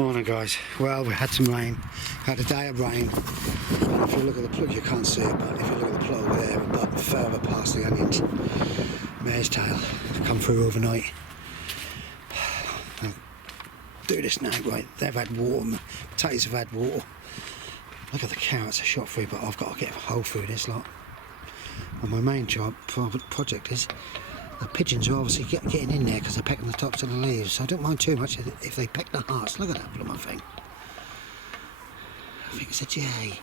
Morning guys. Well, we had some rain, had a day of rain, and if you look at the plug, you can't see it, but if you look at the plug there, but further past the onions, mare's tail come through overnight. I'll do this now, right? They've had water, the potatoes have had water. Look at the carrots are shot through, but I've got to get a hole through this lot. And my main job for the project is the pigeons are obviously getting in there because they're pecking the tops of the leaves, so I don't mind too much if they peck the hearts. Look at that blooming thing. I think it's a jay.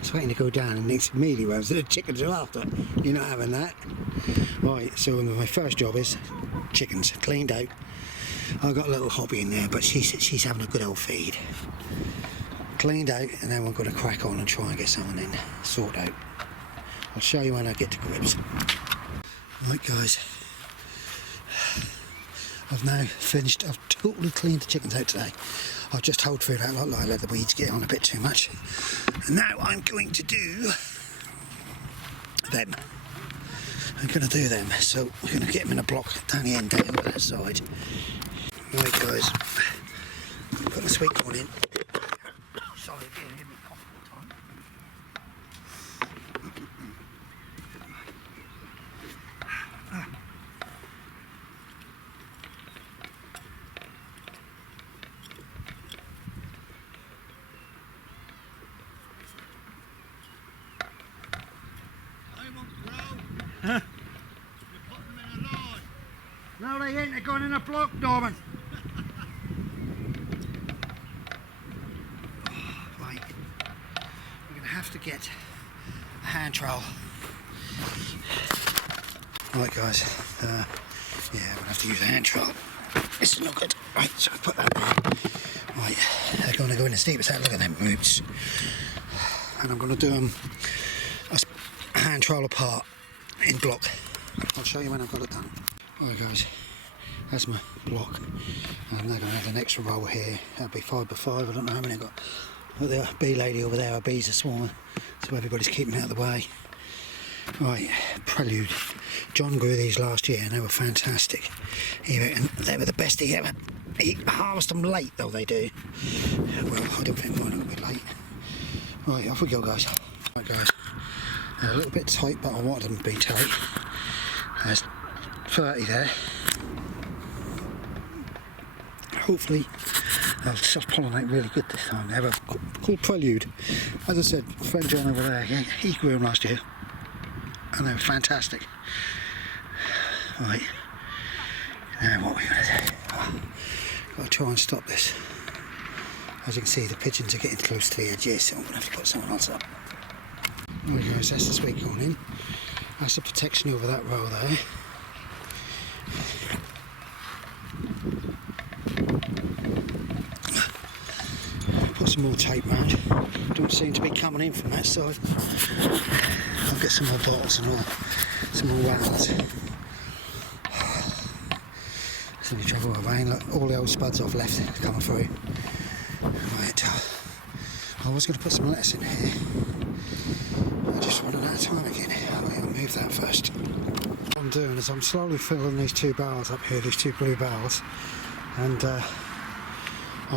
It's waiting to go down and it immediately runs. The chickens are after. You're not having that. Right, so my first job is chickens, cleaned out. I've got a little hobby in there, but she's having a good old feed. Cleaned out, and then we're going to crack on and try and get someone in, sort out. I'll show you when I get to grips. Right guys, I've now finished, I've totally cleaned the chickens out today. I'll just hold through that lot, I let the weeds get on a bit too much. And now I'm going to do them. I'm going to do them, so we're going to get them in a block down the end, down that side. Right guys, put the sweet corn in. Sorry, give me a cough all the time. Huh? You put them in a line. No, they ain't. They're going in a block, Norman. Right. We're going to have to get a hand trowel. Right, guys. Yeah, we're going to have to use a hand trowel. This is not good. Right, so I put that there. Right, they're going to go in the steepest out. Look at them roots. And I'm going to do them a hand trowel apart. In block. I'll show you when I've got it done. Alright guys, that's my block. I'm now going to have an extra roll here. That'll be 5x5. I don't know how many I've got. Look, the bee lady over there, our bees are swarming, so everybody's keeping out of the way. Right, Prelude. John grew these last year and they were fantastic. He reckoned they were the best he ever. He harvested them late though, they do. Well, I don't think mine will be late. Right, off we go guys. Right guys. They're a little bit tight, but I wanted them to be tight. There's 30 there. Hopefully they'll self-pollinate really good this time. They have a called Prelude. As I said, friend John over there, he grew them last year and they were fantastic. Right, now what are we going to do? Got to try and stop this. As you can see, the pigeons are getting close to the edges, so I'm going to have to put someone else up. Right guys, that's the sweet corn in. That's the protection over that row there. Put some more tape round. Don't seem to be coming in from that side. I'll get some more bottles and all, some more rounds. That's the only trouble with rain. Look, all the old spuds I've left coming through. Right, I was going to put some lettuce in here. Just running out of time again. I'll move that first. What I'm doing is I'm slowly filling these two barrels up here, these two blue barrels, and I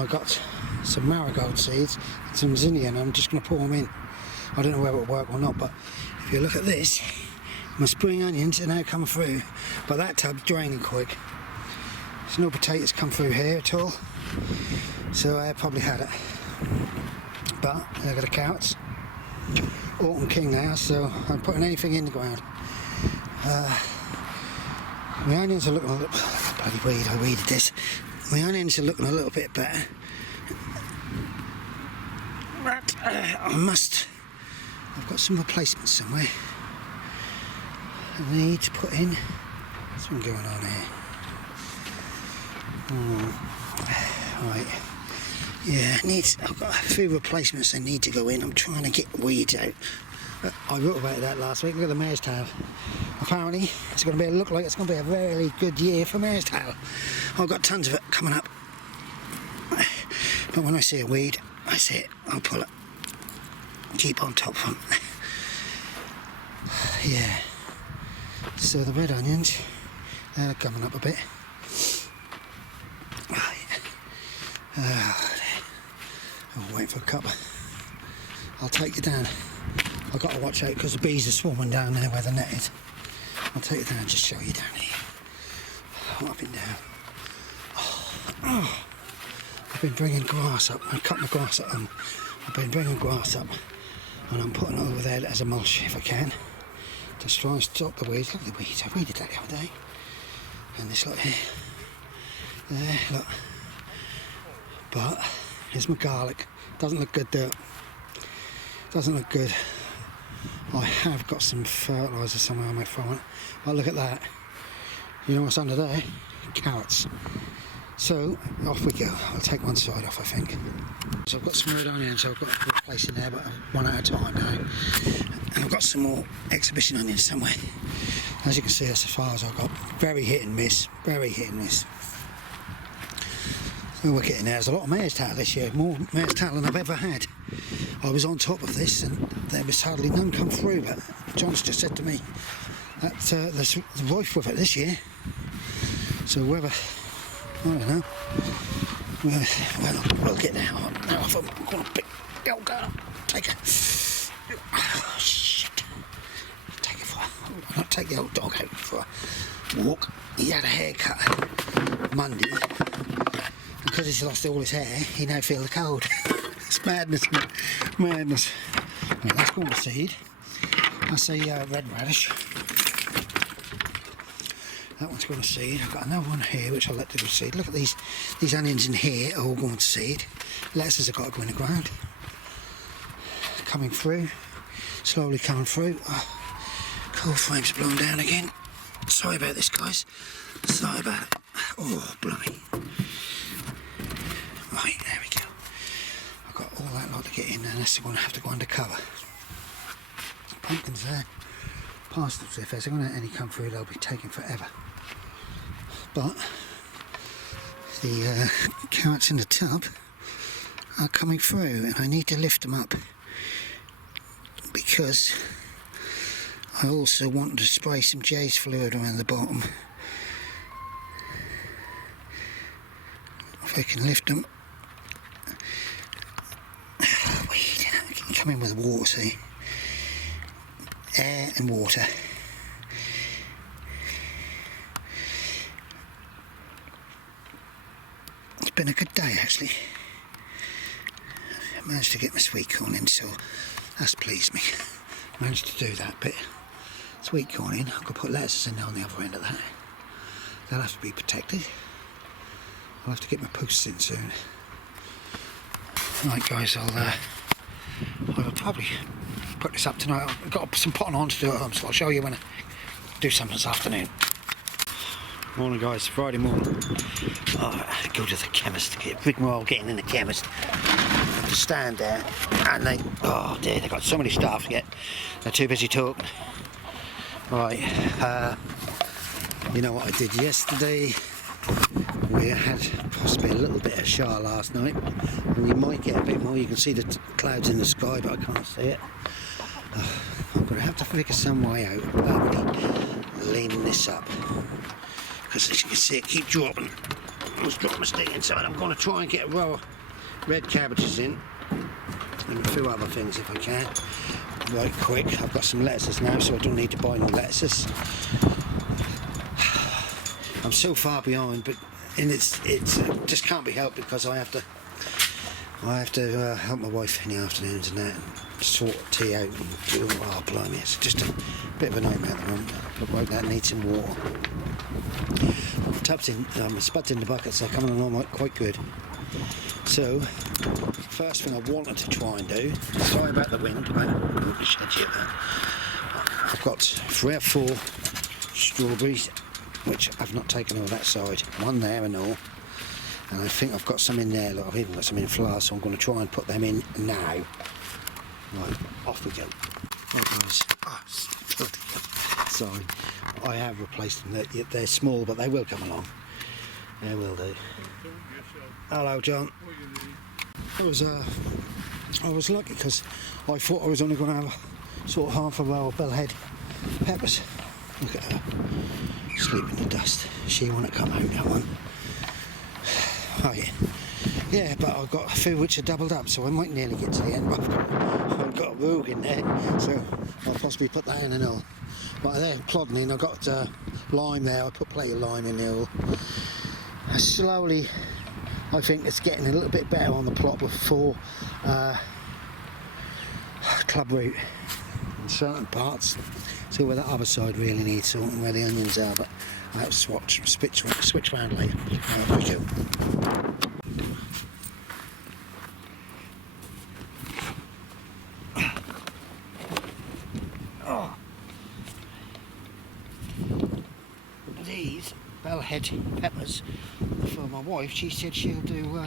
got some marigold seeds and some zinnia, and I'm just going to pour them in. I don't know whether it will work or not, but if you look at this, my spring onions are now coming through, but that tub's draining quick. There's no potatoes come through here at all, so I probably had it. But I've got the carrots. Autumn King now, so I'm putting anything in the ground. My onions are looking a little... Bloody weed, I weeded this. My onions are looking a little bit better. But I've got some replacements somewhere. I need to put in... What's been going on here? Right. Yeah, I've got a few replacements that need to go in. I'm trying to get weeds out. I wrote about that last week. Look at the mare's tail. Apparently, it's going to look like it's going to be a very good year for mare's tail. I've got tons of it coming up. But when I see a weed, I see it. I'll pull it. Keep on top of them. Yeah. So the red onions, they're coming up a bit. I'm waiting for a cup. I'll take you down. I've got to watch out because the bees are swarming down there where the net is. I'll take you down and just show you down here. Up and down. I've been bringing grass up. I cut my grass up. I've been bringing grass up and I'm putting it over there as a mulch if I can. Just try and stop the weeds. Look at the weeds. I weeded that the other day. And this lot here. There, look. But here's my garlic. Doesn't look good though. Doesn't look good. I have got some fertiliser somewhere I might find it. Oh, look at that. You know what's under there? Carrots. So off we go. I'll take one side off, I think. So I've got some red onions I've got to replace in there, but one at a time now. And I've got some more exhibition onions somewhere. As you can see, that's as far as I've got. Very hit and miss. Very hit and miss. So we're getting there. There's a lot of mare's tail this year. More mare's tail than I've ever had. I was on top of this and there was hardly none come through, but John's just said to me that there's rife with it this year. So whether, I don't know. We'll get there. Now if I'm going to pick, go, take it. Oh, shit. Take it for, I'll take the old dog out for a walk. He had a haircut Monday. Because he's lost all his hair, he now feels the cold. It's madness, man. Madness. Right, that's going to seed. That's a red radish. That one's going to seed. I've got another one here which I'll let do seed. Look at these onions in here are all going to seed. Lettuces have got to go in the ground. Coming through. Slowly coming through. Oh, cool flames are blowing down again. Sorry about this, guys. Sorry about it. Oh, bloody. Right, there we go. I've got all that lot to get in, and that's going to have to go undercover. Pumpkins there. Parsnips, if there's going to any come through, they'll be taking forever. But the carrots in the tub are coming through, and I need to lift them up because I also want to spray some J's fluid around the bottom. If I can lift them. Come in with water, see? Air and water. It's been a good day actually. I managed to get my sweet corn in, so that's pleased me. Managed to do that bit. Sweet corn in, I could put lettuces in on the other end of that. They'll have to be protected. I'll have to get my posts in soon. Right guys, I'll probably put this up tonight. I've got some potting on to do at home, so I'll show you when I do something this afternoon. Morning guys, Friday morning. Oh, I had to go to the chemist to get rigmarole getting in the chemist. I have to stand there and they, oh dear, they've got so many staff yet. They're too busy talking. Right, you know what I did yesterday? We had possibly a little bit of shower last night, and we might get a bit more. You can see the clouds in the sky, but I can't see it. I'm going to have to figure some way out about leaning this up, because as you can see it keep dropping. I was dropping my stick inside. I'm going to try and get a row of red cabbages in, and a few other things if I can. Right quick, I've got some lettuces now, so I don't need to buy any lettuces. I'm so far behind, but it's just can't be helped because I have to help my wife in the afternoons and that, and sort tea out and do, oh blimey, it's just a bit of a nightmare at the moment. Look like that needs some water. Tubs in, spuds in the buckets, they're coming along quite good. So, first thing I wanted to try and do, sorry about the wind, I've got 3 or 4 strawberries, which I've not taken all that side. One there and all. And I think I've got some in there. Look, I've even got some in flowers, so I'm going to try and put them in now. Right, off we go. Right guys. Oh, sorry. I have replaced them. They're small, but they will come along. They will do. Hello, John. I was lucky because I thought I was only going to have sort of half a row of bellhead peppers. Look at her. Sleep in the dust. She want to come out, that one. Right, Yeah, but I've got a few which are doubled up, so I might nearly get to the end. But I've got a rogue in there, so I'll possibly put that in and all. But they're plodding in. I've got lime there. I put plenty of lime in there. Slowly, I think it's getting a little bit better on the plot with 4 club root in certain parts. See where that other side really needs sorting, where the onions are, but I'll switch round later. There we go. Oh. These bellhead peppers for my wife. She said she'll do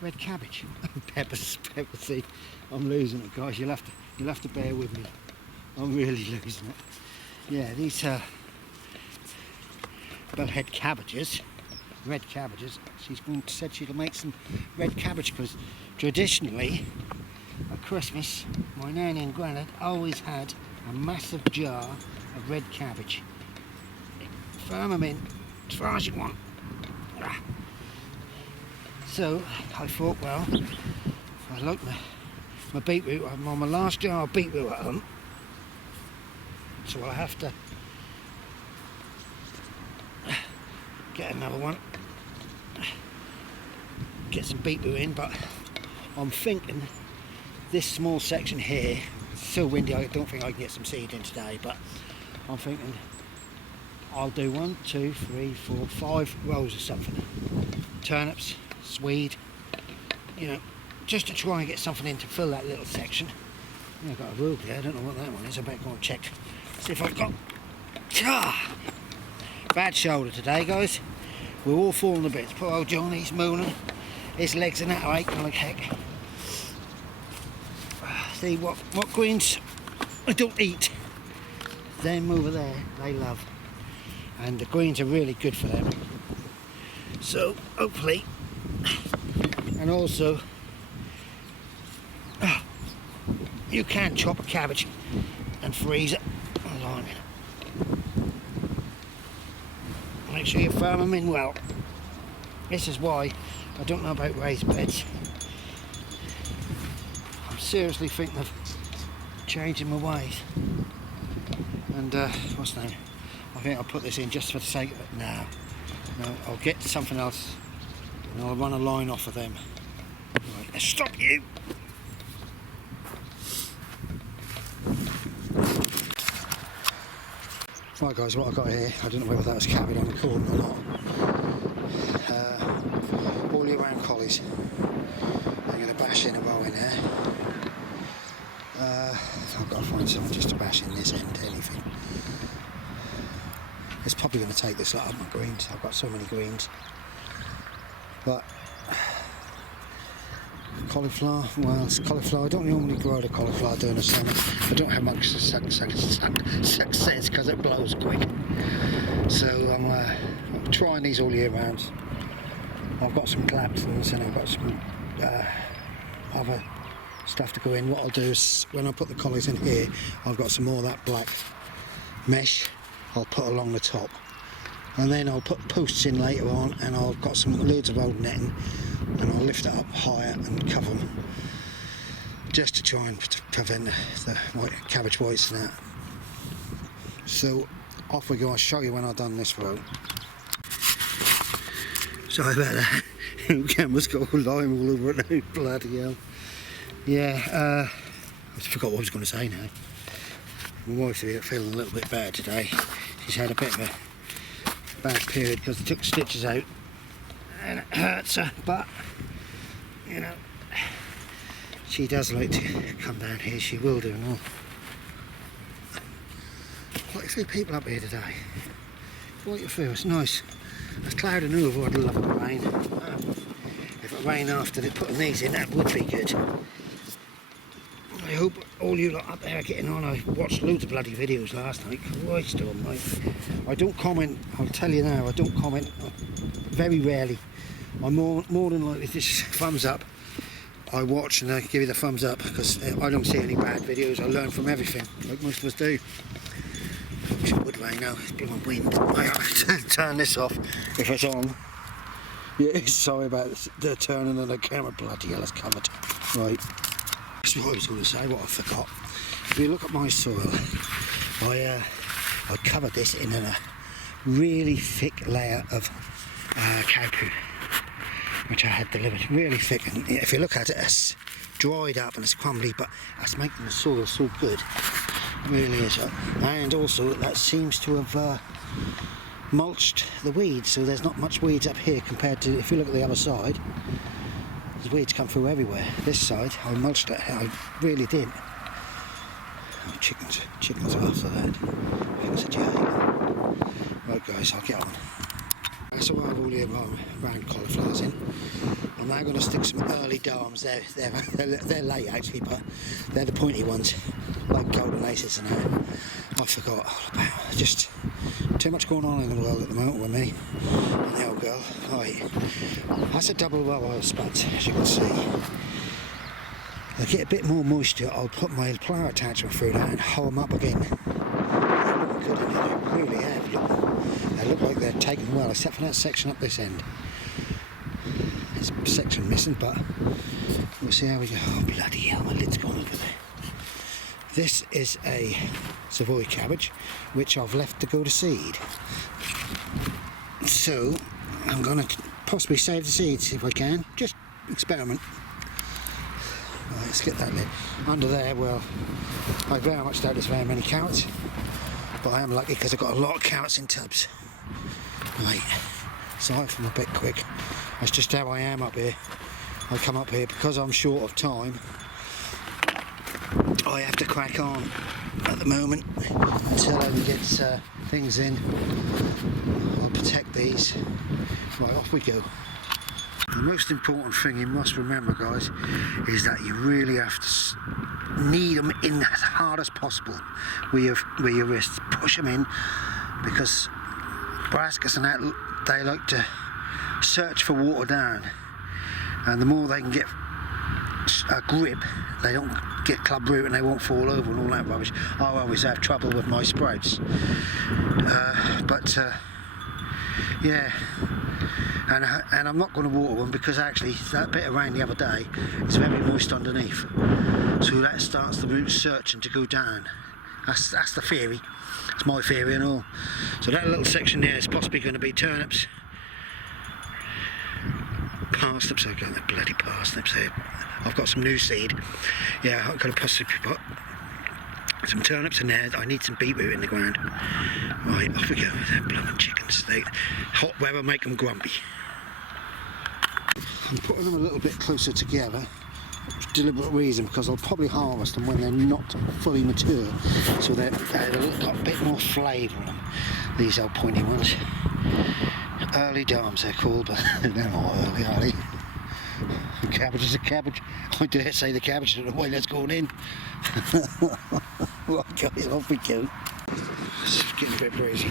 red cabbage. peppers. See, I'm losing it, guys. You'll have to bear with me. I'm really losing it. Yeah, these bellhead cabbages, red cabbages. Said she'll make some red cabbage because traditionally at Christmas my nanny and granddad always had a massive jar of red cabbage. Firm them in as far as you want. So I thought, well, I like my beetroot. I'm on my last jar of beetroot at home, so I'll have to get another one, get some beetroot in. But I'm thinking this small section here, it's so windy I don't think I can get some seed in today, but I'm thinking I'll do 1, 2, 3, 4, 5 rows of something. Turnips, swede, you know, just to try and get something in to fill that little section. Yeah, I've got a rogue there, I don't know what that one is. I better go and check, see if I've got... Bad shoulder today, guys. We're all falling to bits. Poor old John, he's mooning. His legs and that are aching like heck. See what greens I don't eat, them over there they love, and the greens are really good for them. So hopefully, and also you can chop a cabbage and freeze it and lime it. Make sure you firm them in well. This is why I don't know about raised beds. I'm seriously thinking of changing my ways. And what's the name? I think I'll put this in just for the sake of it. No, I'll get something else and I'll run a line off of them. Right, let's stop you. Right guys, what I've got here, I don't know whether that was cabbage on the recording or not. All year round collies. I'm going to bash in a row in there. I've got to find someone just to bash in this end, anything. It's probably going to take this lot of my greens. I've got so many greens. But cauliflower, well, it's cauliflower. I don't normally grow the cauliflower during the summer. I don't have much success because it blows quick. So I'm trying these all year round. I've got some Claptons and I've got some other stuff to go in. What I'll do is when I put the collies in here, I've got some more of that black mesh I'll put along the top, and then I'll put posts in later on, and I've got some loads of old netting and I'll lift it up higher and cover them just to try and prevent the white cabbage whites and that. So off we go. I'll show you when I've done this row. Sorry about that. The camera's got lime all over it now. Bloody hell. Yeah, I forgot what I was going to say now. My wife's feeling a little bit bad today. She's had a bit of a bad period because I took stitches out and it hurts her, but you know, she does like to come down here. She will do and all. Quite a few people up here today. Quite a few. It's nice. It's clouding over. I'd love it to rain. If it rained after they putting these in, that would be good. I hope all you lot up there are getting on. I watched loads of bloody videos last night. Christ almighty. I don't comment, I'll tell you now, I don't comment very rarely. I'm more than likely just thumbs up. I watch and I give you the thumbs up because I don't see any bad videos. I learn from everything, like most of us do. It would rain now, it's blowing wind. I have to turn this off if it's on. Yeah, sorry about the turning of the camera. Bloody hell, it's covered. Right. That's what I was going to say, what I forgot. If you look at my soil, I covered this in a really thick layer of cow poo, which I had delivered. Really thick, and if you look at it, it's dried up and it's crumbly, but that's making the soil so good. It really is. And also, that seems to have mulched the weeds, so there's not much weeds up here compared to if you look at the other side. There's weeds come through everywhere. This side, I mulched it. I really did. Oh, chickens are after that. Chickens are jail. Right, guys, I'll get on. That's all I've all the round cauliflowers in. I'm now going to stick some early darms. They're late actually, but they're the pointy ones, like golden aces and that. I forgot all about. Just too much going on in the world at the moment with me and the old girl. Right, that's a double row of spuds, as you can see. I'll get a bit more moisture. I'll put my plough attachment through that and hoe them up again. They're looking good in it. They really have. They look like they're taken well, except for that section up this end. There's a section missing, but we'll see how we go. Oh, bloody hell, my lid's gone over there. This is a Savoy cabbage, which I've left to go to seed. So, I'm going to possibly save the seeds if I can. Just experiment. Right, let's get that lid. Under there, well, I very much doubt there's very many carrots, but I am lucky because I've got a lot of carrots in tubs. Right, sorry if I'm a bit quick. That's just how I am up here. I come up here because I'm short of time. I have to crack on at the moment until I can get things in. I'll protect these. Right, off we go. The most important thing you must remember, guys, is that you really have to knead them in as hard as possible with your wrists. Push them in, because brassicas and that, they like to search for water down, and the more they can get a grip, they don't get club root and they won't fall over and all that rubbish. I always have trouble with my sprouts, yeah. And I'm not going to water them because actually that bit of rain the other day is very moist underneath, so that starts the roots searching to go down. That's the theory. It's my theory and all. So that little section there is possibly going to be turnips, parsnips. I've got the bloody parsnips here. I've got some new seed. Yeah, I've got to possibly put some turnips in there. I need some beetroot in the ground. Right, off we go. They're blooming chickens. Hot weather make them grumpy. I'm putting them a little bit closer together for deliberate reason, because I'll probably harvest them when they're not fully mature, so they've got a bit more flavour in them, these old pointy ones. Early darms they're called, but they're not early, are they? The cabbage is a cabbage. I dare say the cabbage is the way that's going in. Right, guys, off we go. It's getting a bit breezy.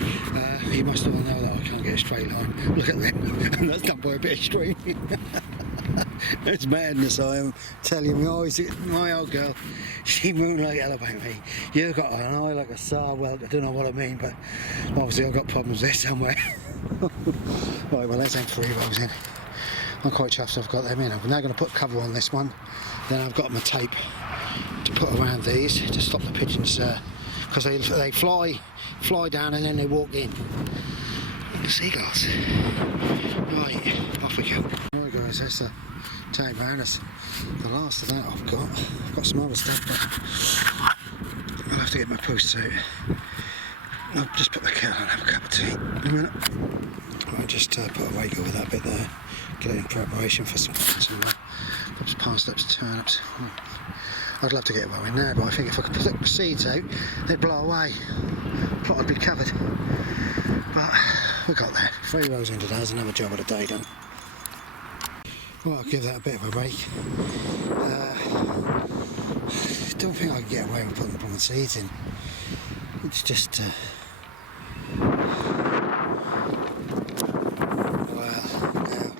You must all know that I can't get a straight line. Look at that. That's done by a bit of stream. It's madness, I am telling you. My old girl, she mooned like hell about me. You've got an eye like a sow. Well, I don't know what I mean, but obviously I've got problems there somewhere. Right, well, let's have 3 rows in. I'm quite chuffed I've got them in. I'm now going to put cover on this one. Then I've got my tape to put around these to stop the pigeons, because they fly down and then they walk in. The seagulls. Right, off we go. Alright guys, that's the tape round. That's the last of that I've got. I've got some other stuff, but I'll have to get my posts out. I'll just put the kettle and have a cup of tea in a minute. I'll just put a Wago with that bit there. Get it in preparation for some parsnips, turnips. I'd love to get one in there, but I think if I could put the seeds out, they'd blow away. Plot would be covered. But we got there. 3 rows into that, another job of the day done. Well, I'll give that a bit of a break. Don't think I can get away with putting the blooming seeds in. It's just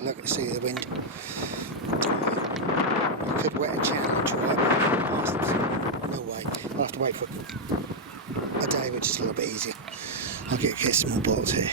look at the sea of the wind. I could wet a channel and try it. No way. I'll have to wait for a day which is a little bit easier. I'll get some more bolts here.